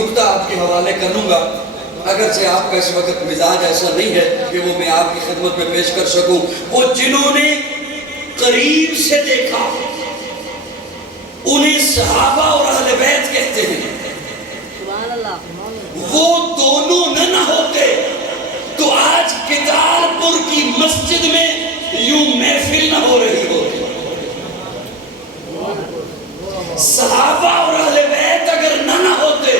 نکتہ آپ کے حوالے کروں گا، اگرچہ آپ کا اس وقت مزاج ایسا نہیں ہے کہ وہ میں آپ کی خدمت میں پیش کر سکوں۔ وہ جنہوں نے قریب سے دیکھا انہیں صحابہ اور اہل بیت کہتے ہیں۔ وہ دونوں نہ ہوتے تو آج کتالپور کی مسجد میں یوں محفل نہ ہو رہی ہوتی۔ صحابہ اور اہل بیت اگر نہ ہوتے،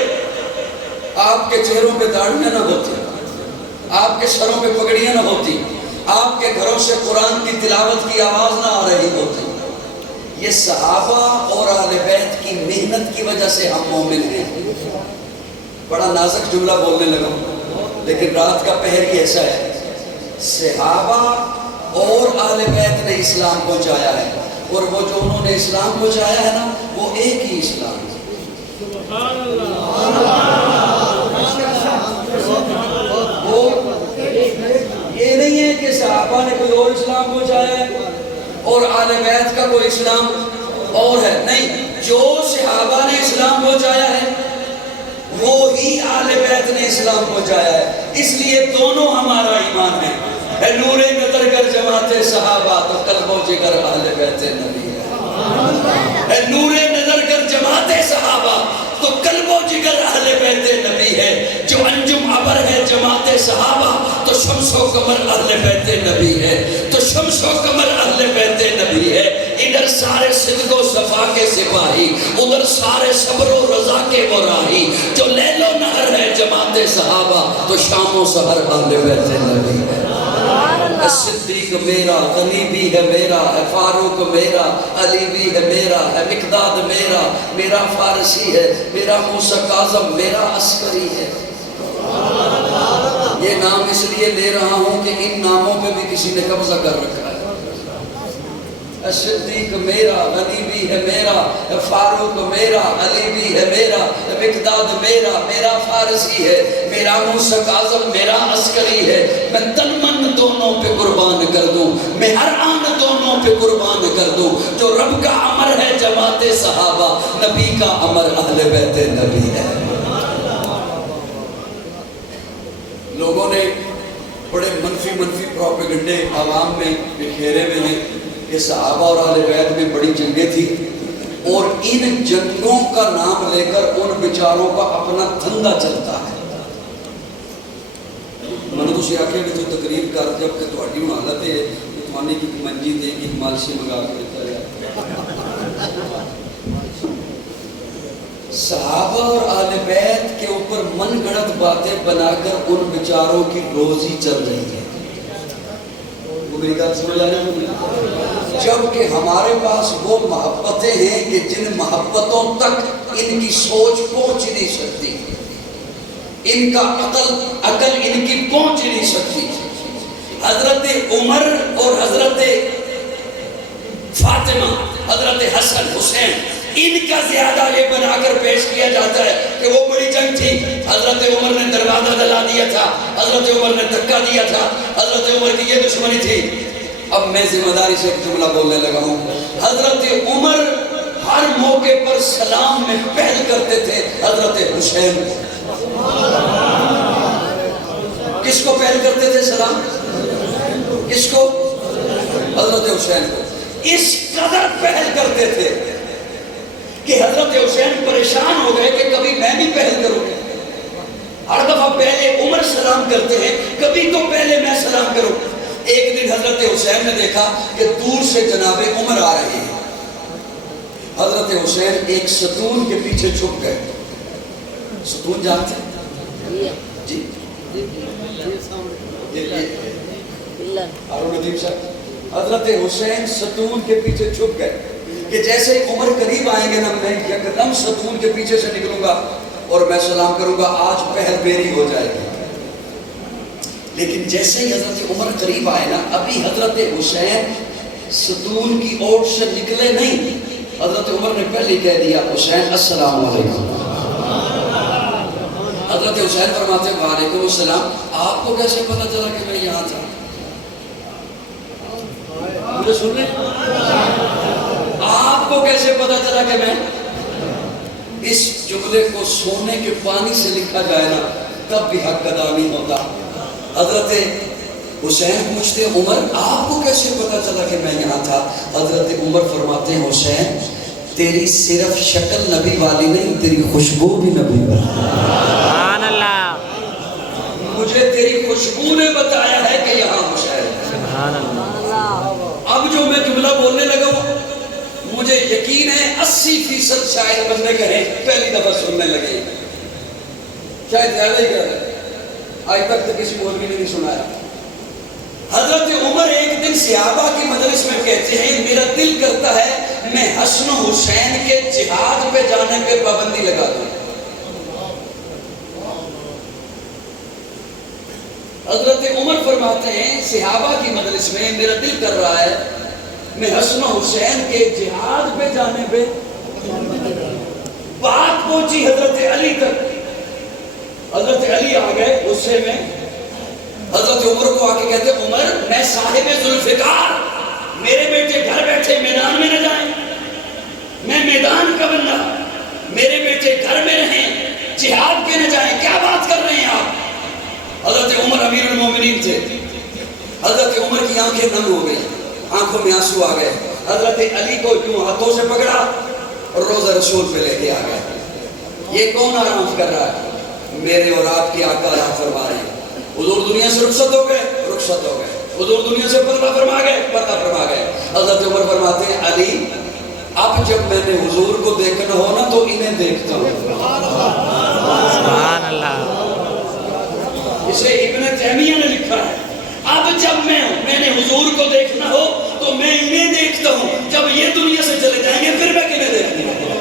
آپ کے چہروں پہ داڑھیاں نہ ہوتی، آپ کے سروں پہ پگڑیاں نہ ہوتی، آپ کے گھروں سے قرآن کی تلاوت کی آواز نہ آ رہی ہوتی۔ یہ صحابہ اور اہل بیت کی محنت کی وجہ سے ہم مومن ہیں۔ بڑا نازک جملہ بولنے لگا لیکن رات کا پہر ہی ایسا ہے۔ صحابہ اور اہل بیت نے اسلام پہنچایا ہے، اور وہ جو انہوں نے اسلام پہنچایا ہے نا، وہ ایک ہی اسلام ہے۔ وہ یہ نہیں ہے کہ صحابہ نے کوئی اور اسلام پہنچایا ہے اور اہل بیت کا کوئی اسلام اور ہے، نہیں، جو صحابہ نے اسلام پہنچایا ہے وہی اہل بیت نے اسلام پہنچایا ہے۔ اس لیے دونوں ہمارا ایمان ہے۔ اے نور نظر کر جماعت صحابہ تو قلب و جگر اہل بیت نبی ہے۔ اے نور نظر کر جماعت صحابہ تو قلب و جگر اہل بیت نبی ہے۔ جو انجم عبر ہے جماعت صحابہ تو شمس و قمر اہل بیت نبی ہے، تو شمس و قمر اہل بیت نبی ہے۔ ادھر سارے صدق و صفا کے سپاہی، ادھر سارے صبر و رضا کے مراہی۔ جو لیل و نہر ہے جماعت صحابہ تو شام و سحر اہل بیت نبی ہے۔ صدیق میرا، غنی بھی ہے میرا، فاروق میرا، علی بھی ہے میرا، مقداد میرا، میرا فارسی ہے، میرا موسیٰ کاظم، میرا عسکری ہے۔ یہ نام اس لیے لے رہا ہوں کہ ان ناموں پہ بھی کسی نے قبضہ کر رکھا ہے۔ صدیق میرا، غنی بھی ہے میرا، فاروق میرا، علی بھی ہے میرا، مقداد میرا، میرا فارسی ہے، میرا موسیٰ کاظم، میرا عسکری ہے۔ میں تن من دونوں پہ قربان کر دوں، میں ہر آن دونوں پہ قربان کر دوں۔ جو رب کا امر ہے جماعت صحابہ، نبی کا امر اہل بیت نبی ہے۔ لوگوں نے بڑے منفی پروپیگنڈے عوام میں بکھیرے ہوئے ہیں کہ صحابہ اور اہل بیت میں بڑی جنگیں تھی، اور ان جنگوں کا نام لے کر ان بیچاروں کا اپنا دھندا چلتا ہے۔ میں نے تسی آکھے بھی تو تقریب کر جب کہ تہاڈی حالت ہے کہ تھانی کی منجی دے گی مالشی منگا کے دیتا ہے۔ صحابہ اور اہل بیت کے اوپر من گڑت باتیں بنا کر ان بیچاروں کی روزی چل رہی ہے۔ وہ میری بات سمجھ آ رہی ہے؟ جبکہ ہمارے پاس وہ محبتیں ہیں کہ جن محبتوں تک ان کی سوچ پہنچ نہیں سکتی، ان کا عقل ان کی پہنچ نہیں سکتی۔ حضرت عمر اور حضرت فاطمہ، حضرت حسن حسین، ان کا زیادہ یہ بنا کر پیش کیا جاتا ہے کہ وہ بڑی جنگ تھی، حضرت عمر نے دروازہ دلا دیا تھا، حضرت عمر نے دھکا دیا تھا، حضرت عمر کی یہ دشمنی تھی۔ اب میں ذمہ داری سے ایک جملہ بولنے لگا ہوں۔ حضرت عمر ہر موقع پر سلام میں پہل کرتے تھے حضرت حسین کو۔ کس کو پہل کرتے تھے سلام؟ کس کو؟ حضرت حسین کو۔ اس قدر پہل کرتے تھے کہ حضرت حسین پریشان ہو گئے کہ کبھی میں بھی پہل کروں گا۔ ہر دفعہ پہلے عمر سلام کرتے ہیں، کبھی تو پہلے میں سلام کروں۔ ایک دن حضرت حسین نے دیکھا کہ دور سے جناب عمر آ رہے ہیں۔ حضرت حسین ایک ستون کے پیچھے چھپ گئے۔ ستون جانتے ہیں؟ جی ہارون ندیم صاحب، حضرت حسین ستون کے پیچھے چھپ گئے کہ جیسے عمر قریب آئیں گے نا، میں یکدم ستون کے پیچھے سے نکلوں گا اور میں سلام کروں گا، آج پہل میری ہو جائے گی۔ لیکن جیسے ہی حضرت عمر قریب آئے نا، ابھی حضرت حسین ستون کی اوٹ سے نکلے نہیں، حضرت عمر نے پہلے کہہ دیا حسین السلام علیکم۔ حضرت حسین فرماتے ہیں وعلیکم السلام، آپ کو کیسے پتا چلا کہ میں یہاں تھا؟ مجھے سن رہے؟ آپ کو کیسے پتا چلا کہ میں؟ اس جملے کو سونے کے پانی سے لکھا جائے نا تب بھی حق ادا نہیں ہوتا۔ حضرت حسین پوچھتے عمر آپ کو کیسے پتا چلا کہ میں یہاں تھا؟ حضرت عمر فرماتے ہیں حسین تیری صرف شکل نبی والی نہیں، تیری خوشبو بھی نبی والی۔ سبحان اللہ، مجھے تیری خوشبو نے بتایا ہے کہ یہاں حسین۔ سبحان اللہ۔ اب جو میں جملہ بولنے لگا ہوں مجھے یقین ہے 80% شاید بندے کہیں پہلی دفعہ سننے لگے، شاید زیادہ ہی کر رہے، آج تک تو کسی مولوی نے نہیں سنایا۔ حضرت عمر ایک دن صحابہ کی مجلس میں کہتے ہیں میرا دل کرتا ہے میں حسن و حسین کے جہاد پہ جانے پہ پابندی لگا دوں۔ حضرت عمر فرماتے ہیں صحابہ کی مجلس میں میرا دل کر رہا ہے میں حسن و حسین کے جہاد پہ جانے پہ، بات پہنچی حضرت علی تک، حضرت علی آ گئے غصے میں، حضرت عمر کو آ کے کہتے عمر میں صاحب ذوالفقار، میرے بیٹے گھر بیٹھے میدان میں نہ جائیں، میں میدان کا بندہ، میرے بیٹے گھر میں رہیں، جہاد پہ نہ جائیں، کیا بات کر رہے ہیں آپ؟ حضرت عمر امیر المومنین تھے، حضرت عمر کی آنکھیں نم ہو گئی، آنکھوں میں آنسو آ گئے، حضرت علی کو یوں ہاتھوں سے پکڑا اور روضہ رسول پہ لے کے آ گئے۔ یہ کون آرام کر رہا ہے؟ میرے اور آپ کی آقا آرام فرما رہے ہیں۔ حضور دنیا سے رخصت ہو گئے، رخصت ہو گئے، حضور دنیا سے پردہ فرما گئے، پردہ فرما گئے۔ حضرت عمر فرماتے ہیں علی اب جب میں نے حضور کو دیکھنا ہو نا تو انہیں دیکھتا ہوں۔ سبحان اللہ۔ اسے ابن تیمیہ نے لکھا ہے اب جب میں نے حضور کو دیکھنا ہو تو میں انہیں دیکھتا ہوں، جب یہ دنیا سے چلے جائیں گے پھر میں کنہیں دیکھوں گا۔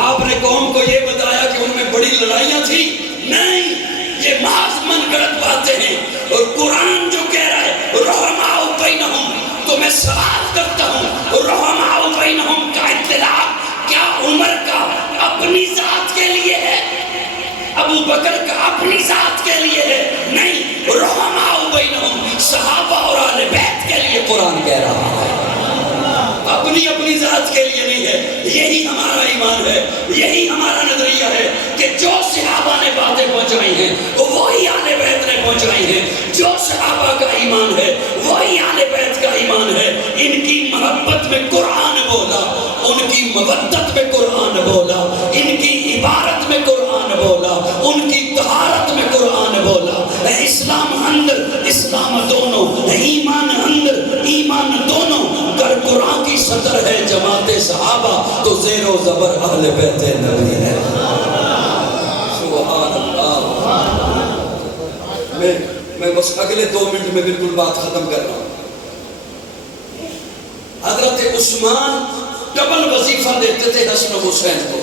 آپ نے قوم کو یہ بتایا کہ ان میں بڑی لڑائیاں تھی، نہیں، یہ محض من گڑت باتیں ہیں، اور قرآن جو کہہ رہا ہے رحماء بینہم، تو میں سوال کرتا ہوں رحماء بینہم کا اطلاق کیا عمر کا اپنی ذات کے لیے ہے، ابو بکر کا اپنی ذات کے لیے ہے؟ نہیں، رحماء بینہم صحابہ اور اہل بیت کے لیے قرآن کہہ رہا ہے، اپنی اپنی ذات کے لیے نہیں ہے۔ یہی ہمارا ایمان ہے، یہی ہمارا نظریہ ہے کہ جو صحابہ نے باتیں پہنچائی ہیں وہی اہل بیت نے پہنچائی ہیں، جو صحابہ کا ایمان ہے وہی اہل بیت کا ایمان ہے۔ ان کی محبت میں قرآن بولا، ان کی مودت میں قرآن بولا، ان کی عبارت میں قرآن بولا، ان کی طہارت میں قرآن بولا۔ اسلام اندر اسلام دونوں، ایمان اندر ایمان دونوں، گر قرآن کی صدر ہے جماعت صحابہ تو زیر و زبر اہل بیت نبی ہے۔ سبحان اللہ۔ میں بس اگلے 2 منٹ میں بالکل بات ختم کر رہا ہوں۔ حضرت عثمان ڈبل وظیفہ دیتے تھے حسن و حسین کو۔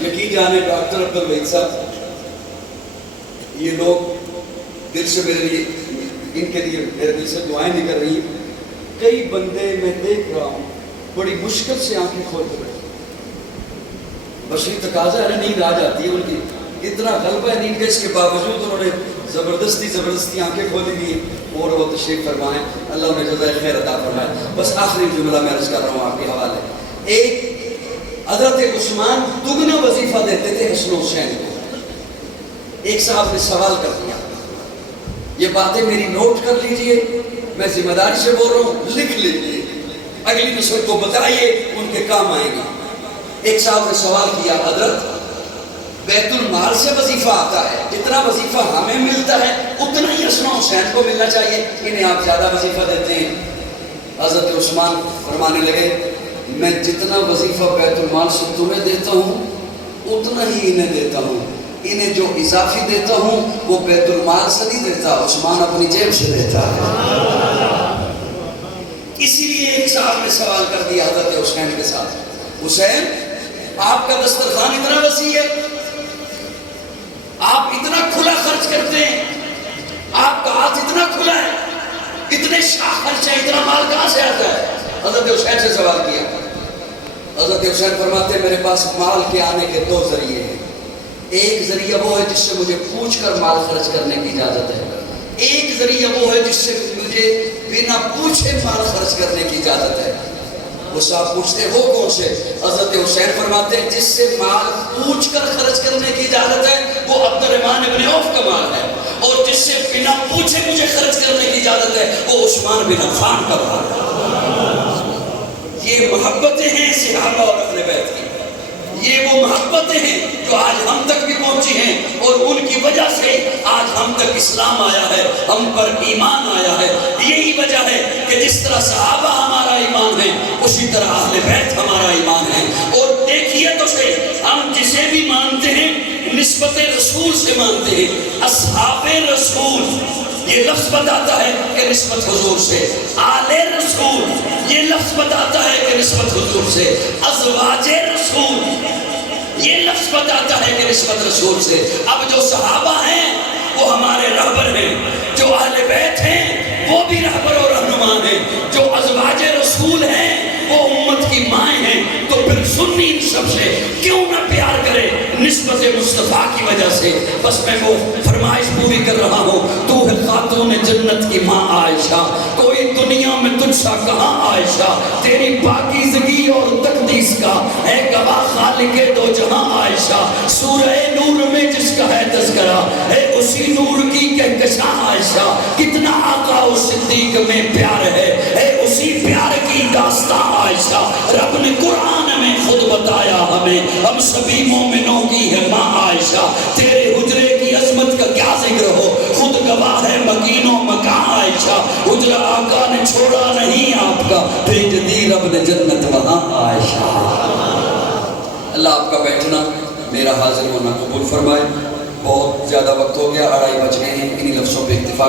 یقین جانے ڈاکٹر عبدالوحید صاحب، یہ لوگ دل سے میرے لیے، ان کے لیے میرے دل سے دعائیں نہیں کر رہی، کئی بندے میں دیکھ رہا ہوں بڑی مشکل سے آنکھیں کھول کے بیٹھے، بشری تقاضا ہے، نیند آ جاتی ہے ان کی، اتنا غلبہ ہے نیند کا، اس کے باوجود انہوں نے زبردستی آنکھیں کھولی دی اور وہ تشریف فرمائیں، اللہ انہیں جزائے خیر عطا فرمائے۔ بس آخری جملہ میں عرض کر رہا ہوں آپ کے حوالے۔ ایک حضرت عثمان دگنا وظیفہ دیتے تھے حسن و حسین کو۔ ایک صاحب نے سوال کر دیا، یہ باتیں میری نوٹ کر لیجئے، میں ذمہ داری سے بول رہا ہوں، لکھ لیجئے، اگلی نسل کو بتائیے، ان کے کام آئے گا۔ ایک صاحب نے سوال کیا حضرت بیت المال سے وظیفہ آتا ہے، جتنا وظیفہ ہمیں ملتا ہے اتنا ہی حسن و حسین کو ملنا چاہیے، انہیں آپ زیادہ وظیفہ دیتے ہیں۔ حضرت عثمان فرمانے لگے میں جتنا وظیفہ بیت المال سے تمہیں دیتا ہوں اتنا ہی انہیں دیتا ہوں، انہیں جو اضافی دیتا ہوں وہ بیت المال سے نہیں دیتا، عثمان اپنی جیب سے دیتا ہے۔ اسی لیے ایک صاحب نے سوال کر دیا حضرت حسین کے ساتھ، حسین آپ کا دسترخوان اتنا وسیع ہے، آپ اتنا کھلا خرچ کرتے ہیں، آپ کا ہاتھ اتنا کھلا ہے، اتنے شاہ خرچ ہیں، اتنا مال کہاں سے آتا ہے؟ حضرت حسین سے سوال کیا، حضرت حسین فرماتے ہیں میرے پاس مال کے آنے کے 2 ذریعے ہیں، ایک ذریعہ وہ ہے جس سے مجھے پوچھ کر مال خرچ کرنے کی اجازت ہے، ایک ذریعہ وہ ہے جس سے مجھے بنا پوچھے مال خرچ کرنے کی اجازت ہے۔ وہ صاحب پوچھتے وہ کون سے؟ حضرت حسین فرماتے ہیں جس سے مال پوچھ کر خرچ کرنے کی اجازت ہے وہ عبد الرحمن ابن عوف کا مال ہے، اور جس سے بنا پوچھے مجھے خرچ کرنے کی اجازت ہے وہ عثمان بن عفان کا مال ہے۔ یہ محبتیں ہیں صحابہ اور اہل بیت کی، یہ وہ محبتیں ہیں جو آج ہم تک بھی پہنچی ہیں، اور ان کی وجہ سے آج ہم تک اسلام آیا ہے، ہم پر ایمان آیا ہے۔ یہی وجہ ہے کہ جس طرح صحابہ ہمارا ایمان ہے اسی طرح اہل بیت ہمارا ایمان ہے۔ اور دیکھیے تو صحیح، ہم جسے بھی مانتے ہیں نسبت رسول سے مانتے ہیں۔ اصحاب رسول یہ لفظ بتاتا ہے کہ نسبت حضور سے، آل رسول یہ لفظ بتاتا ہے کہ نسبت حضور سے، ازواج رسول یہ لفظ بتاتا ہے کہ نسبت رسول سے۔ اب جو صحابہ ہیں وہ ہمارے رہبر ہیں، جو اہل بیت ہیں وہ بھی رہبر اور رہنما ہیں، جو ازواج رسول ہیں وہ امت کی مائیں ہیں۔ تو پھر سنی ان سب سے کیوں نہ پیار کرے؟ نسبت مصطفیٰ کی وجہ سے۔ بس میں وہ فرمائش پوری کر رہا ہوں، تو ہے خاتون جنت کی ماں عائشہ، کوئی دنیا میں تجھ سا کہاں عائشہ، تیری پاکیزگی اور تقدیس کا ہے گواہ خالق دو جہاں عائشہ، سورہ نور میں جس کا ہے تذکرہ ہے اسی نور کی کہکشاں عائشہ، کتنا آقا و صدیق میں پیار ہے اسی پیار کی داستان عائشہ، رب نے قرآن میں خود بتایا ہمیں، ہم سبھی مومنوں کی ہے ماں عائشہ، تیرے حجرے کی عظمت کا کیا ذکر ہو، خود گواہ ہے مکین و مکان عائشہ، حجرہ آقا نے چھوڑا نہیں آپ کا، بھیج دی رب نے جنت وہاں عائشہ۔ اللہ آپ کا بیٹھنا میرا حاضر ہونا قبول فرمائے۔ بہت زیادہ وقت ہو گیا، 2:30 بج گئے ہیں، انہی لفظوں پہ اکتفا